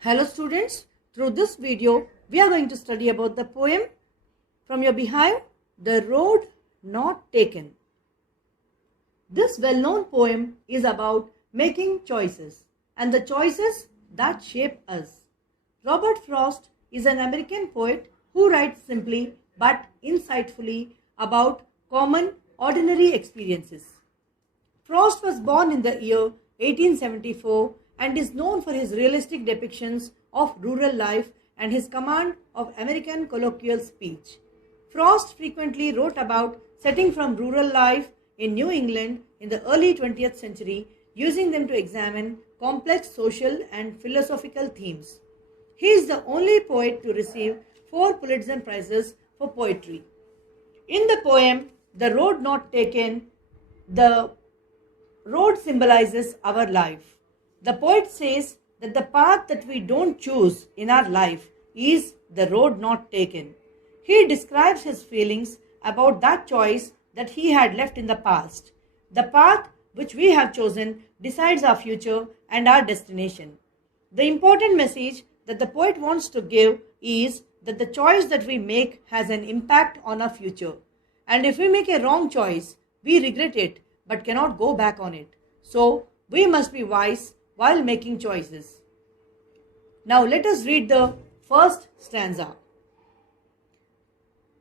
Hello students, through this video we are going to study about the poem From Your Behind, The Road Not Taken. This well-known poem is about making choices and the choices that shape us. Robert Frost is an American poet who writes simply but insightfully about common, ordinary experiences. Frost was born in the year 1874 and is known for his realistic depictions of rural life and his command of American colloquial speech. Frost frequently wrote about setting from rural life in New England in the early 20th century, using them to examine complex social and philosophical themes. He is the only poet to receive 4 Pulitzer Prizes for poetry. In the poem, The Road Not Taken, the road symbolizes our life. The poet says that the path that we don't choose in our life is the road not taken. He describes his feelings about that choice that he had left in the past. The path which we have chosen decides our future and our destination. The important message that the poet wants to give is that the choice that we make has an impact on our future. And if we make a wrong choice, we regret it but cannot go back on it. So, we must be wise while making choices. Now let us read the first stanza.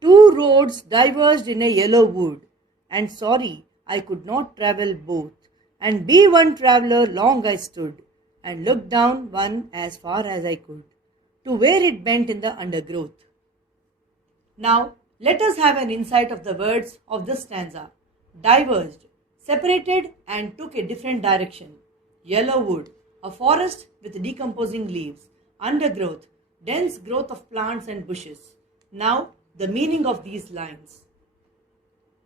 2 roads diverged in a yellow wood, and sorry I could not travel both. And be one traveller long I stood, and looked down one as far as I could, to where it bent in the undergrowth. Now let us have an insight of the words of this stanza. Diverged, separated and took a different direction. Yellow wood, a forest with decomposing leaves. Undergrowth, dense growth of plants and bushes. Now, the meaning of these lines.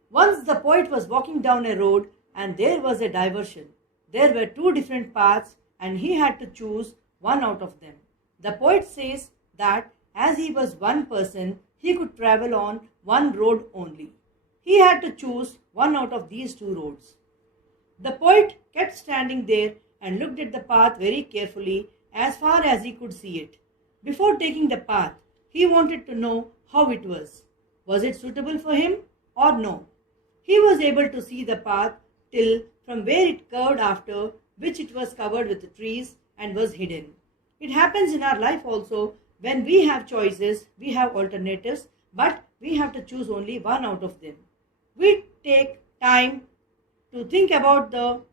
Once the poet was walking down a road and there was a diversion. There were 2 different paths and he had to choose one out of them. The poet says that as he was one person, he could travel on one road only. He had to choose one out of these 2 roads. The poet kept standing there and looked at the path very carefully as far as he could see it. Before taking the path, he wanted to know how it was. Was it suitable for him or no? He was able to see the path till from where it curved, after which it was covered with trees and was hidden. It happens in our life also. When we have choices, we have alternatives, but we have to choose only one out of them. We take time to think about the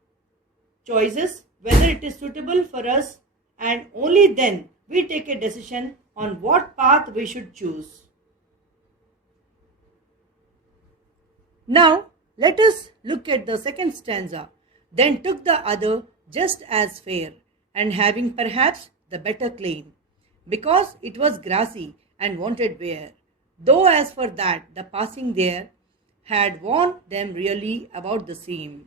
choices, whether it is suitable for us, and only then we take a decision on what path we should choose. Now let us look at the second stanza. Then took the other just as fair, and having perhaps the better claim, because it was grassy and wanted wear. Though as for that, the passing there had warned them really about the same.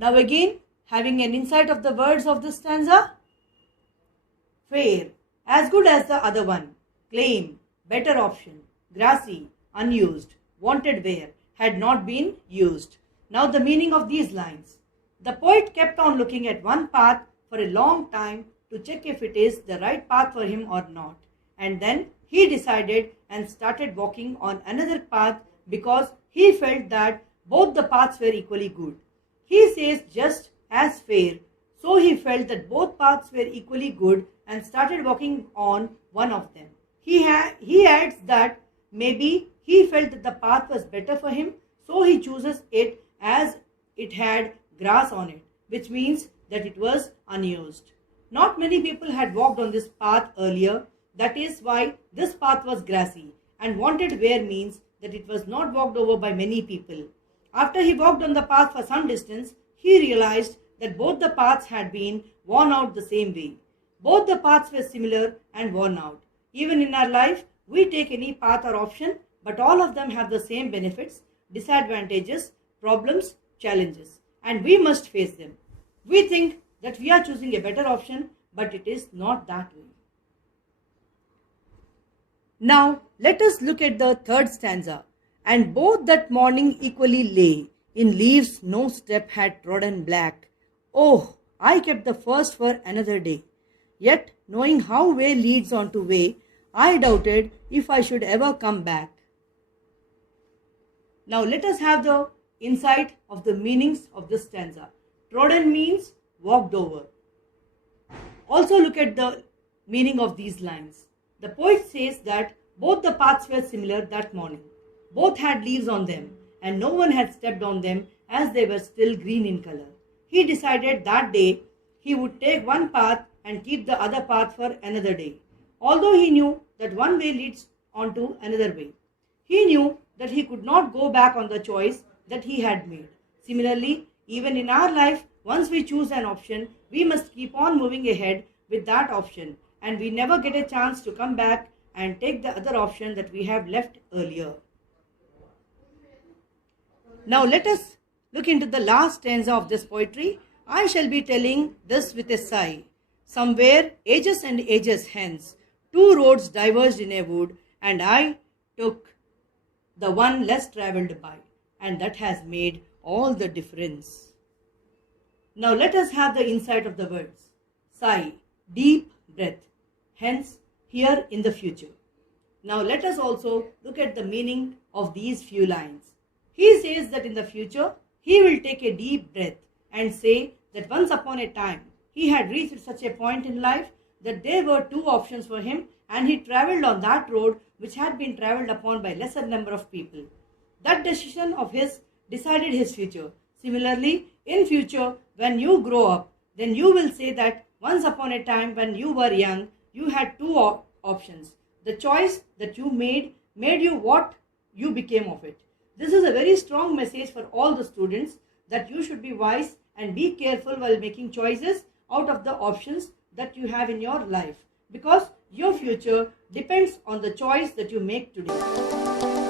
Now again, having an insight of the words of this stanza. Fair, as good as the other one. Claim, better option. Grassy, unused. Wanted where, had not been used. Now the meaning of these lines. The poet kept on looking at one path for a long time to check if it is the right path for him or not. And then he decided and started walking on another path because he felt that both the paths were equally good. He says just as fair, so he felt that both paths were equally good and started walking on one of them. He adds that maybe he felt that the path was better for him, so he chooses it as it had grass on it, which means that it was unused. Not many people had walked on this path earlier. That is why this path was grassy, and wanted where means that it was not walked over by many people. After he walked on the path for some distance, he realized that both the paths had been worn out the same way. Both the paths were similar and worn out. Even in our life, we take any path or option, but all of them have the same benefits, disadvantages, problems, challenges, and we must face them. We think that we are choosing a better option, but it is not that way. Now let us look at the third stanza. And both that morning equally lay, in leaves no step had trodden black. Oh, I kept the first for another day. Yet, knowing how way leads on to way, I doubted if I should ever come back. Now let us have the insight of the meanings of this stanza. Trodden means walked over. Also look at the meaning of these lines. The poet says that both the paths were similar that morning. Both had leaves on them, and no one had stepped on them as they were still green in color. He decided that day he would take one path and keep the other path for another day, although he knew that one way leads on to another way. He knew that he could not go back on the choice that he had made. Similarly, even in our life, once we choose an option, we must keep on moving ahead with that option, and we never get a chance to come back and take the other option that we have left earlier. Now let us look into the last stanza of this poetry. I shall be telling this with a sigh. Somewhere, ages and ages hence, two roads diverged in a wood, and I took the one less travelled by, and that has made all the difference. Now let us have the insight of the words. Sigh, deep breath, hence, here in the future. Now let us also look at the meaning of these few lines. He says that in the future, he will take a deep breath and say that once upon a time, he had reached such a point in life that there were two options for him, and he travelled on that road which had been travelled upon by lesser number of people. That decision of his decided his future. Similarly, in future, when you grow up, then you will say that once upon a time when you were young, you had two options. The choice that you made you what you became of it. This is a very strong message for all the students that you should be wise and be careful while making choices out of the options that you have in your life, because your future depends on the choice that you make today.